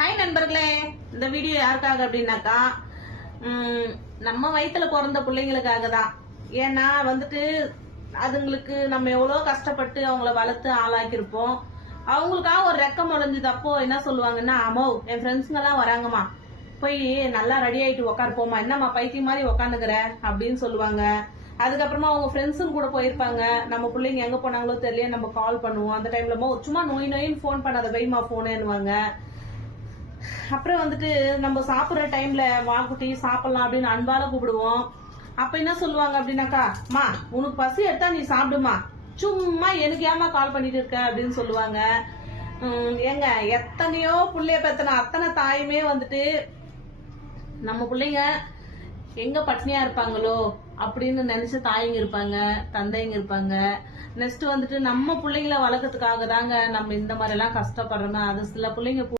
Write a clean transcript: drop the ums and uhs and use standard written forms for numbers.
Hi நண்பர்களே, இந்த video யாருக்காக அப்படின்னாக்கா நம்ம வயிற்றுல பிறந்த பிள்ளைங்களுக்காக தான். ஏன்னா வந்துட்டு அதுங்களுக்கு நம்ம எவ்வளவு கஷ்டப்பட்டு அவங்கள வளர்த்து ஆளாக்கியிருப்போம். அவங்களுக்காக ஒரு ரெக்கம் முளைஞ்சது. அப்போ என்ன சொல்லுவாங்கன்னா, அம்மோ என் ஃப்ரெண்ட்ஸுங்க எல்லாம் வராங்கம்மா, போய் நல்லா ரெடி ஆயிட்டு உட்காருப்போமா, என்னம்மா பைத்தியம் மாதிரி உட்காந்துக்கிற அப்படின்னு சொல்லுவாங்க. அதுக்கப்புறமா அவங்க ஃப்ரெண்ட்ஸும் கூட போயிருப்பாங்க. நம்ம பிள்ளைங்க எங்க போனாங்களோ தெரியல, நம்ம கால் பண்ணுவோம். அந்த டைம்ல சும்மா நோயின்னு போன் பண்ணாத, வைமா போனேன்னுவாங்க. அப்புறம் வந்துட்டு நம்ம சாப்பிடுற டைம்ல வாக்குட்டி சாப்பிடலாம் அப்படின்னு அன்பால கூப்பிடுவோம். அப்ப என்ன சொல்லுவாங்க அப்படின்னாக்கா, மா உனக்கு பசி எடுத்தா நீ சாப்பிடுமா, சும்மா எனக்கு ஏமா கால் பண்ணிட்டு இருக்க அப்படின்னு சொல்லுவாங்க. எங்க எத்தனையோ பிள்ளைய பெத்தன அத்தனை தாயுமே வந்துட்டு நம்ம பிள்ளைங்க எங்க பட்னியா இருப்பாங்களோ அப்படின்னு நினைச்ச தாய்ங்க இருப்பாங்க, தந்தைங்க இருப்பாங்க. நெக்ஸ்ட் வந்துட்டு நம்ம பிள்ளைங்களை வளர்க்கறதுக்காக தாங்க நம்ம இந்த மாதிரி எல்லாம் கஷ்டப்படுறோம். அது சில பிள்ளைங்க